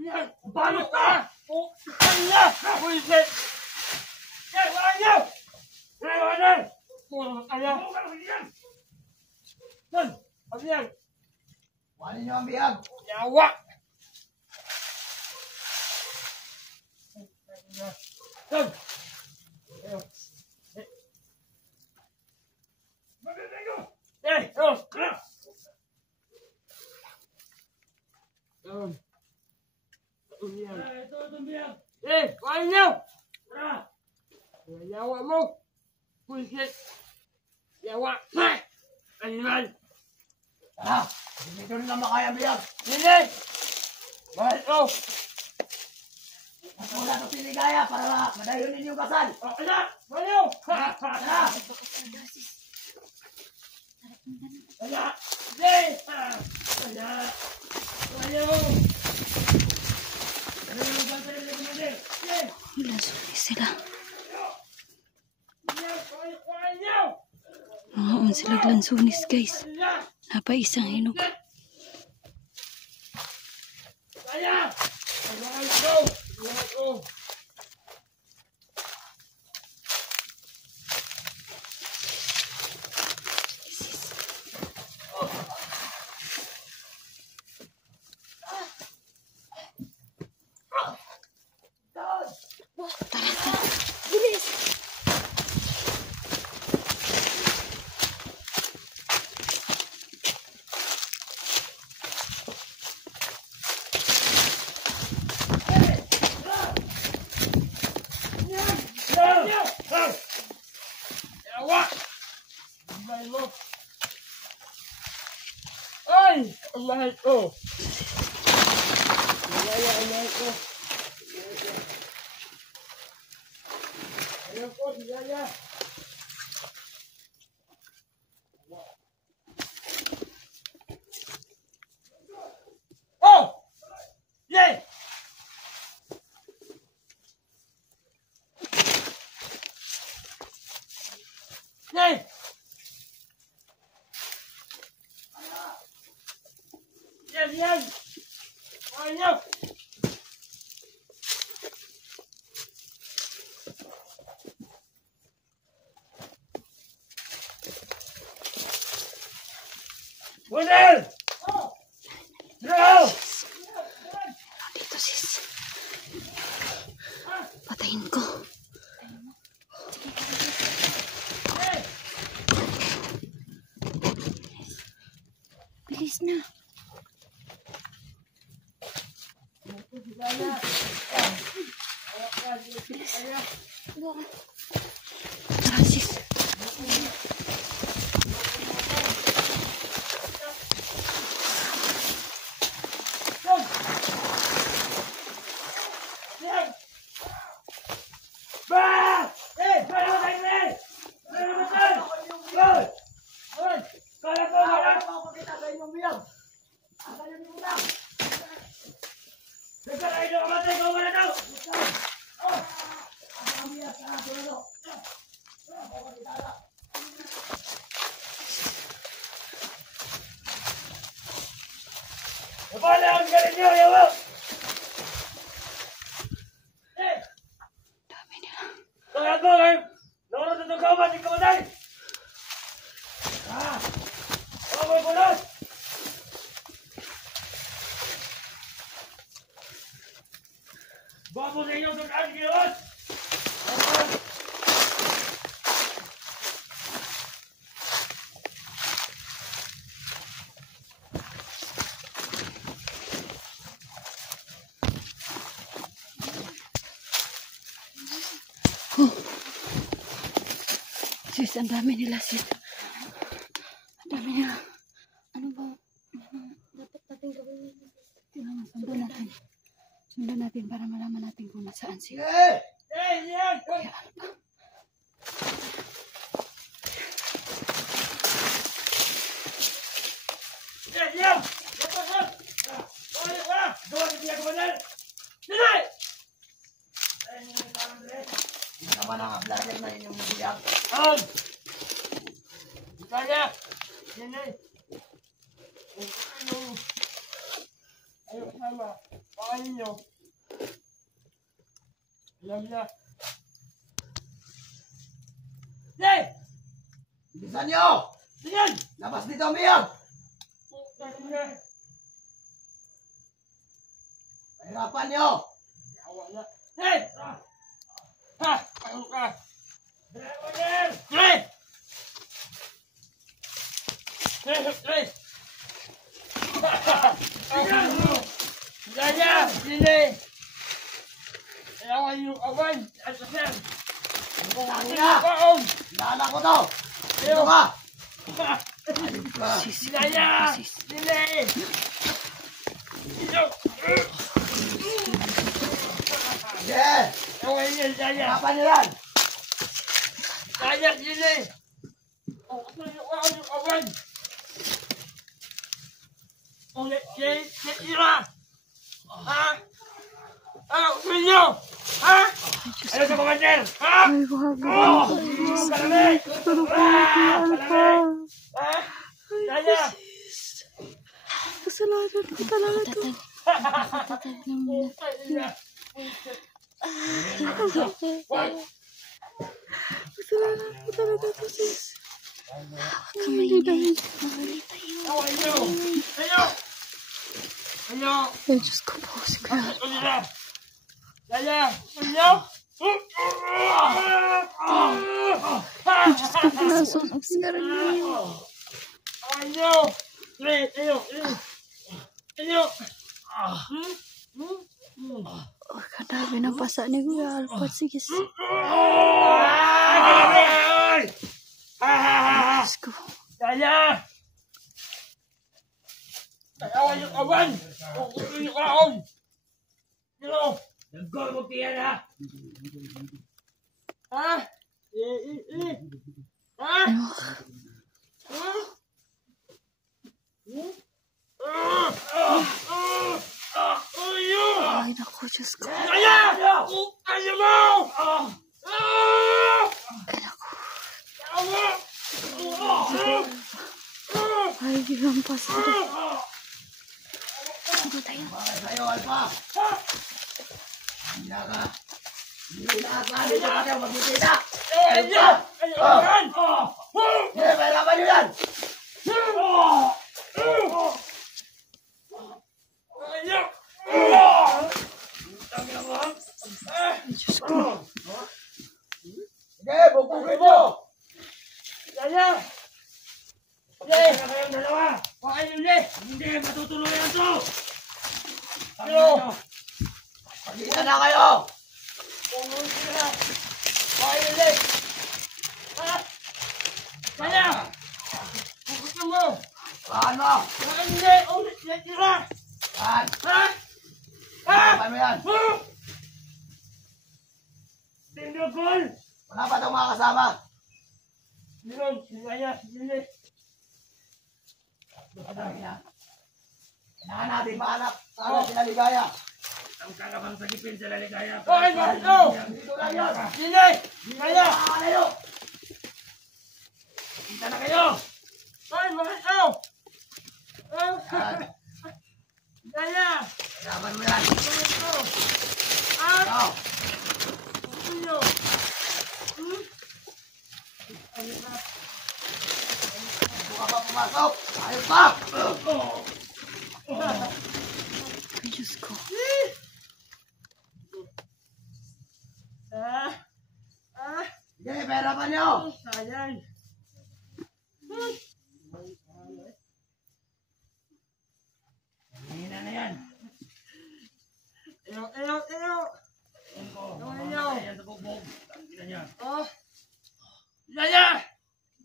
Balot ka! Kanya! Buisit! Wala niyo! Wala! Kanya! Doon! Abiyag! Wala niyo ang biyag. Yawa! Doon! Wala niyo! Yawa mo! Buisit! Yawa! Animal! Tara, hindi ko na makaya ang biyag. Hindi! Bakit ko? Mas mula ito piligaya para madayunin yung kasal. Anak! Baliw! Tara! Anak! Hindi! Anak! Baliw! Wala, sorry sila. Maon sila glansunis, guys. Napa isang hinog. Saya! Go! Tara, tara. Bilis! Yawa! Ay! Alay ko! Alay ko! Ayaw ko, si Yaya! Oh! Yay! Yay! Yan! Ayaw! Winner! Draw! Dito, sis. Patayin ko. Bilis na. Tara, sis. Wala ang galing niyo, yawa! Dami nila. Kaya ko, kayo! Nakunod ito ka ba? Di ka matay! Ako may pulos! Bago sa inyo ito ang ginawas! Sis, ang dami nila, sis. Ang dami nila. Ano ba? Dapat natin gawin. Sundan natin. Sundan natin para malaman natin kung nasaan sila. Kaya ano ba? Hindi naman ang vlogger na inyong biyag. Kaya! Sini! Ayaw sama! Awan niyo. Alam niya. Hey! Bilisan niyo! Tingnan! Labas dito, umiyak! Pahirapan niyo! Hey! Ha! Ano ka? Hey! Hey! Gaya! Sili! Ayawan yung awan! At sasyan! Sabi na! Kaon! Hinahanap ko to! Dito ka! Gaya! Sili! Sige! Ayawan yan, Gaya! Hirapan niyo yan! Gaya! Sili! Yung awan! Ulit si Ira! Ha? Ano gusto niyo? Ha? Ano sa commander? Ha? Ay, wag. Palamig! Alpha. Ha? Gaya! Kasalanan ko talaga to. Tatay lang muna. Wag! Kasalanan ko talaga to, sis. Kamay niya. Mahalita yun. Awan niyo! Ayo! Ayo! Ay, Diyos ko po. Sige. Ulira! Gaya! Ayo! Nasunog si Karami. Awan niyo! Ayo! Ayo! Oh, kadami ng pasa ni Kuya Alpha. Sige, sis. Diyos ko. Gaya! Ayawan yung awan! Gusto yung kaon! Sino? Nagkor mo tiyan ha! Ha? Ha? Ay, naku, Diyos ko. Gaya! Kaya mo! Ay, naku. Awa! Ay, yung pasa. Sige tayo. Bakit sa'yo, Alpha? Hindi ka! Hindi na ka! Dito ka tayo! Magkikita! Gaya! Ayawan! Sige, pahirapan niyo yan! Gaya! Ay, Diyos ko. Sige, bukugin niyo! Gaya! Hey! Kayong dalawa! Huwag kayo ulit! Hindi matutuluyan to! Ano? Magkita na kayo! Huwag kayo ulit! Ha? Kaya! Kung gusto mo! Paano? Huwag kayo ulit! Ulit na tira! Yan! Ha? Ha? Pahirapan mo yan! Tindugol! Wala pa itong mga kasama! Yun! Gaya! Yun! Kailangan natin mahanap para sila ligaya. Ang kakabang sa gipin sila ligaya. Okay, ito! Dito lang yun. Sili! Kaya! Makakalayo. Kita na kayo! Ay, bakit ito? Yan. Kaya! Kailangan mo yan. Bakit ito? Ah! Ikaw. Gusto nyo? Gusto ka pa pumasok? Ayos pa. Ay, Diyos ko. Sige, pahirapan niyo. Sayang! Hihina na yan. Ayaw! Ayan sa bugbog. Tangina niya. Oh! Yaya!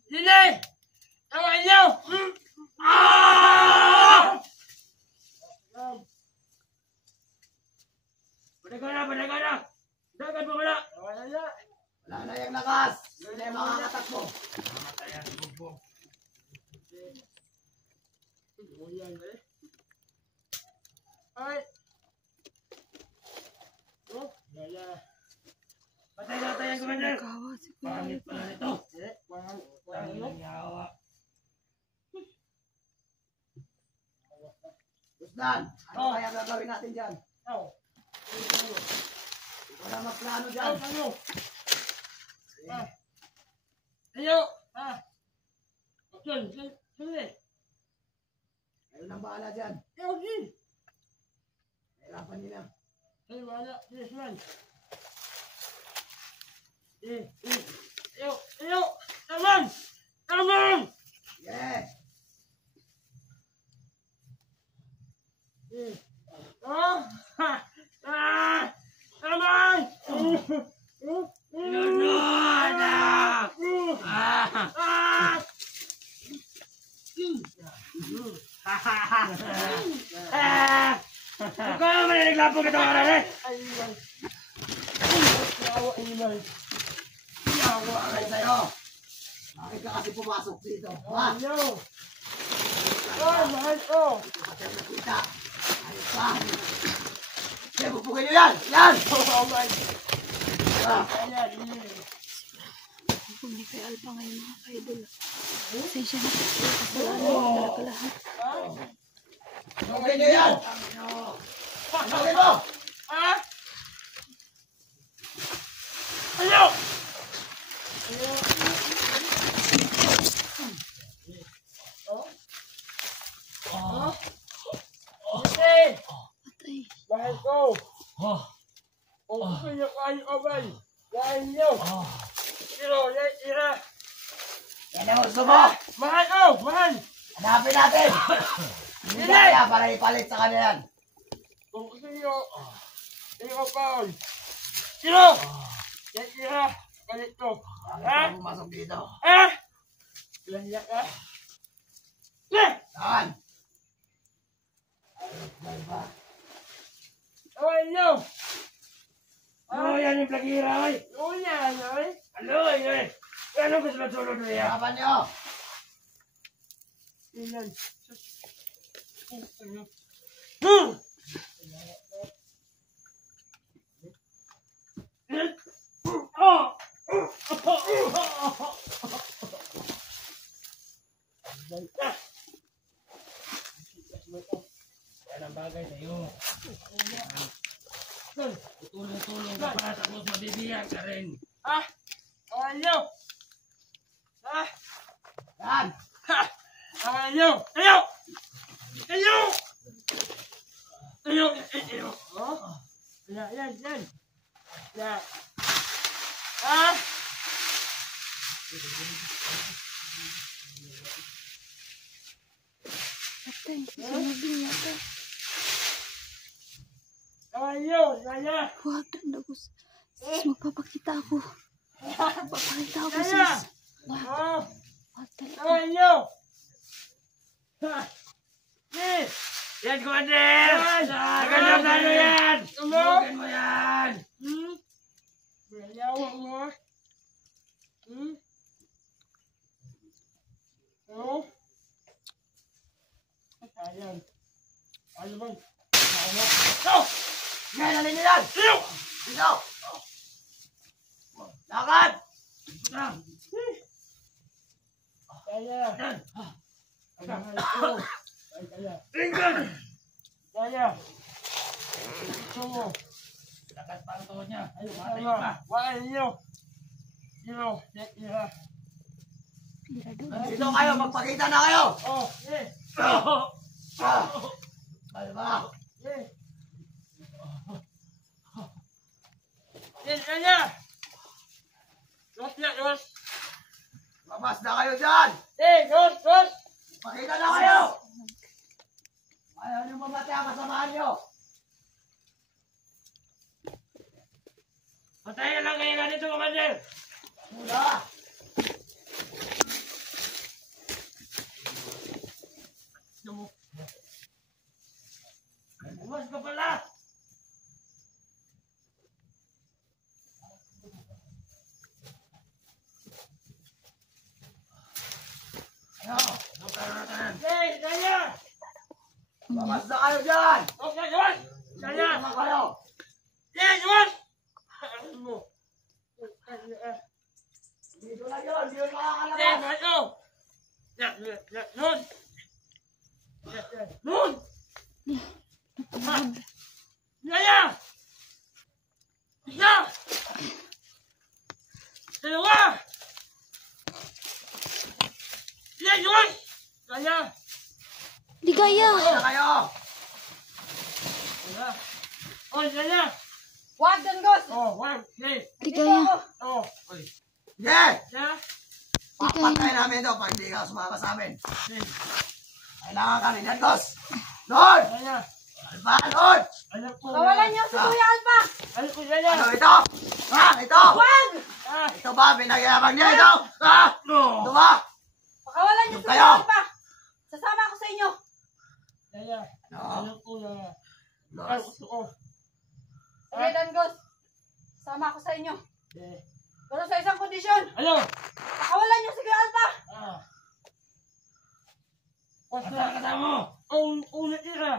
Lili! Ayaw! Ayaw! Padaga na! Dagat mo wala! Wala na yung lakas. Yun na yung mga katakbo. Ayan sa bugbog. Ay! Oh! Yaya! Patay na tayo, Commander! Kawa si Kuya Pangit Alpha. pala nito! Pangit ng yawa! Gusdan, ano kaya gagawin natin dyan? Ikaw. Wala magplano dyan. Ano? Ayaw. Sige. Kayo nang bahala dyan. Ayaw din. Hirapan nila. Ay, wala. Yes, man. Ayaw. Taman! Yes. Taman! Huwag ka naman naglapo ka ito ka rin. Yawa kayo sa'yo. Bakit ka kasi pumasok dito? Ha? Mahal ko! Bakit ka nakita? Ayos pa. Kaya bubugay nyo yan! Yan! Kung hindi kay Alpha ngayon mga ka-idol. Pasensya na. Kasalaan mo talaga lahat. Bubugay nyo yan! Bubugay mo! Ayaw! Patay. Mahal ko! Kung gusto niyo kayo abay, dahil niyo! Pero, ira! Yan ang gusto mo! Mahal ko! Mahal! Hanapin natin! Hindi kaya para ipalit sa kanila yan. Kung gusto niyo, ikaw pa! Pero! Ira! Kalit ko! Bakit ka pumasok dito? Lanya ka? Saan? Awan niyo! Ano yan yung plagira, oy? Yan, ay! Ano, oy? Ano gusto na tulog na yan? Kapan nyo? Ilan? Yan ang bagay sa'yo. Tutulong-tulong ka pa, tapos mabibigyan ka rin. Awan niyo! Yan! Awan niyo! Ayaw! Ayaw! Ayaw! Yan! Yan! Patay. Sinabing yata. Awan niyo! Yan! Huwag na gusto. Sis, magpapakita ako. Magpapakita ako, sis. Huwag talaga. Awan niyo! Yan, Commander! Nagandang tayo yan! Tulogin mo yan! Yawa mo! Ayan. Ano ba? Yan, alin nyo yan! Dito! Lakad! Kaya. Tingnan! Kaya. Gusto mo. Lakad pa ang tuhod niya. Ay, Matay matay pa. Wala niyo. Ira. Dito kayo, magpakita na kayo! Kalma! Kaya. Los. Labas na kayo dyan! Los. Pakita na kayo! Ayaw nyo mamatay ang kasamahan nyo! Patayin lang kayo na dito, Commander. Mula! Uwas ka pala. Ano? Kaya. Labas na kayo dyan! Yuwas. Kaya. Labas na kayo! Yuwas. Dito na yun! Dito makakalabas! Nun. kayo. Wala. Oh, yan na. Wag, Danggos! Oh, wag. Sige. Di kaya. Oh. Oy. Sige. Yan. Papatay namin ito pag di ka sumama sa amin. Sige. Kailangan kami, Dangos. Doon! Yan na. Alba, doon! Alam ko. Kawalan niyo si Kuya Alpha! Alam ko yan na. Ano ito? Ha? Ito? Wag! Ah. Ito ba? Pinagyayabang niya ito? Ha? Ito ba? Pakawalan niyo si Kayo. Kuya Alpha! Sasama ako sa inyo! Yan na. Ano? Alam ko yan na. Ay, Los. gusto ko. Sige, Danggos. Sasama ako sa inyo. Sige. Pero sa isang kondisyon, Ano? pakawalan niyo si Kuya Alpha! Ah. Basta kasama mo. Ang una tira.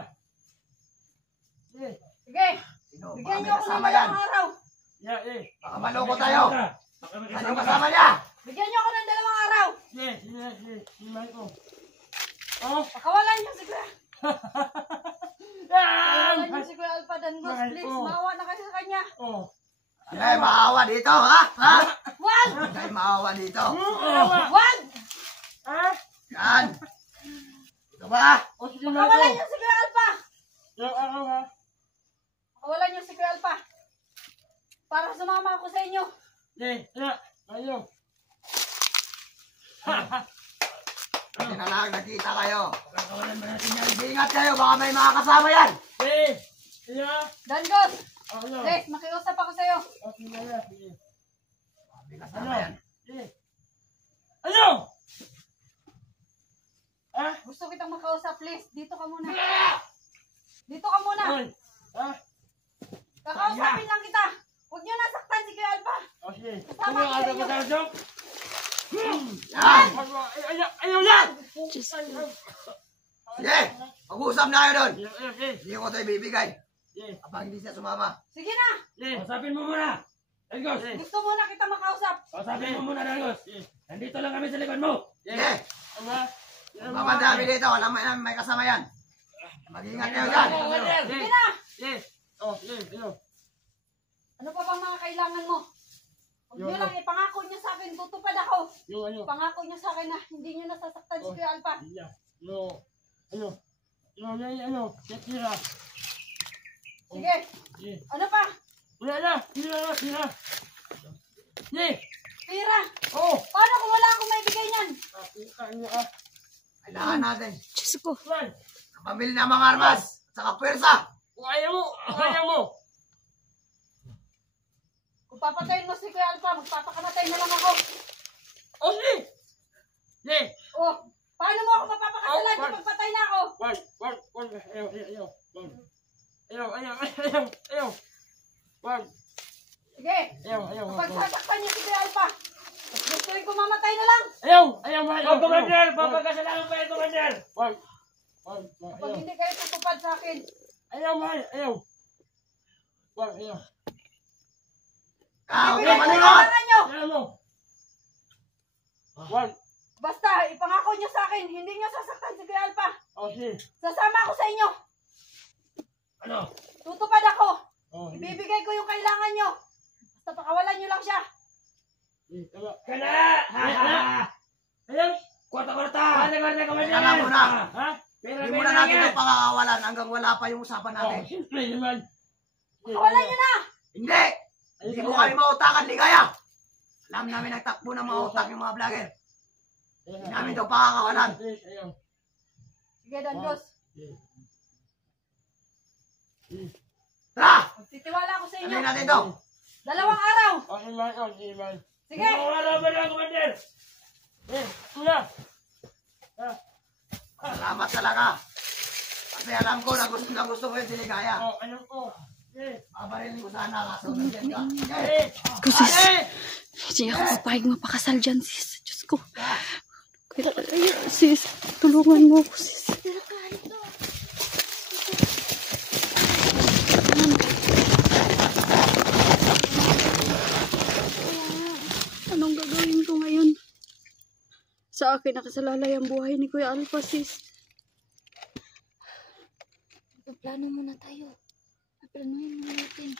Sige. Sige, Sino? bigyan Baka niyo may ako ng kasama yan. dalawang araw. Yeah, eh. Baka maloko tayo. Baka may Ano kasama ka. kasama niya? Bigyan niyo ako ng dalawang araw. Sige, sige, sige. Simahin ko. Oh. Pakawalan niyo si Kuya. Yan! Pakawalan niyo si Kuya Alpha, Danggos. Mahal Please, ko. maawa na kayo sa kanya. Oh. Ay, maawa dito, ha? Ha? Wag! Ay, maawa dito. Oh. Wag! Ah? Yan. Ito ba? O, sige, Marco. Pakawalan niyo si Kuya Alpha! Yung araw, ha? Pakawalan niyo si Kuya Alpha. Para sumama ako sa inyo. Sige, sige. Ayaw. Hindi na lang nakita kayo. Kakawalan ba natin yan? Ingat kayo, baka may mga kasama yan. Sige. Sige. Danggos! Ano? Please, makiusap ako sa iyo. O, sige, sige. Sige. May kasama yan. Sige. Ano? Ah? Gusto kitang makausap, please. Dito ka muna. Dito ka muna. Oy. Ah? Kakausapin lang kita. Huwag niyo nasaktan si Kuya Alpha. O, sige. Kasama ko sa inyo. Yan. Ayaw yan! Sige, mag-usap na kayo doon. Ayaw, ayaw, sige. Hindi ko ito ibibigay. Sige. Kapag hindi siya sumama. Sige na. Sige. Usapin mo muna. Dangos. Sige. Gusto muna kita makausap. Usapin mo muna, Dangos. Nandito lang kami sa likod mo. Sige, Ama. mamadami dito. Alam mo yan, may kasama yan. Mag-ingat kayo dyan. Sige na. Sige. Oh, sige. Ayaw. Ano pa bang mga kailangan mo? Huwag niyo lang ipangako niyo sa akin. Tutupad ako. Yung ano. Pangako niyo sa akin na hindi niyo nasasaktan si Kuya Alpha. Yeah. Yo. Ano. Yo, ano. Tira. Sige. Sige. Ano pa? Wala na. Tira na. Tira. Sige. Pira. Oh. Paano kung wala akong maibigay niyan? Ano ah. Kailangan natin. Diyos ko. Juan. Pamili ng mga armas. At saka pwersa. Ayaw mo. Ayaw mo. Kung papatayin mo si Kuya Alpha, magpapakamatay na lang ako. Oh, sige. Sige. Oh, paano mo ako mapapakasalan Oh, kapag patay na ako? Juan. Ayaw. Ayaw. Juan. Ayaw. Juan. Sige. Ayaw. Kapag sasaktan niyo si Kuya Alpha, gusto rin ko mamatay na lang. Ayaw. Oh, Commander! Papagkasalanan pa yan, Commander! Juan. Kapag hindi kayo tutupad sa akin, Ayaw. Juan. Ayaw. Huwag ibigay ka ko yung malingot. kailangan niyo. Ayaw mo. Juan. Basta, ipangako niyo sa akin, hindi niyo sasaktan si Kuya Alpha. Oh, sige. Sasama ako sa inyo. Ano? Tutupad ako. Oh, sige. Ibibigay ko yung kailangan niyo. Basta pakawalan niyo lang siya. Tama. Kana! Ha! Ayaw. Kwarta! Kwarta, Commander! Teka lang muna. Ha? Pera, Hindi muna natin ito pakakawalan hanggang wala pa yung usapan Oh, natin. siyempre naman. Pakawalan niyo na. Hindi! Hindi ko kami mautakan, di kaya! Alam namin nagtakbo ng mga utak yung mga vlogger. Hindi namin ito pakakawalan. Ayaw. Sige, Danggos. Tara! Magtitiwala ako sa inyo. Sabihin natin ito. 2 araw. Oh, iman. Sige. Wala ba na, Commander? Tula. Salamat talaga. Kasi alam ko na gusto mo yung siligaya. Oh, alam ko. Babarilin ko sana kaso nandiyan ka. Ko, sis. Hindi ako papayag mapakasal dyan, sis. Diyos ko. Sis, tulungan mo ako, sis. Anong gagawin ko ngayon? Sa akin nakasalalay ang buhay ni Kuya Alpha, sis. Plano muna tayo. Planuhin muna natin.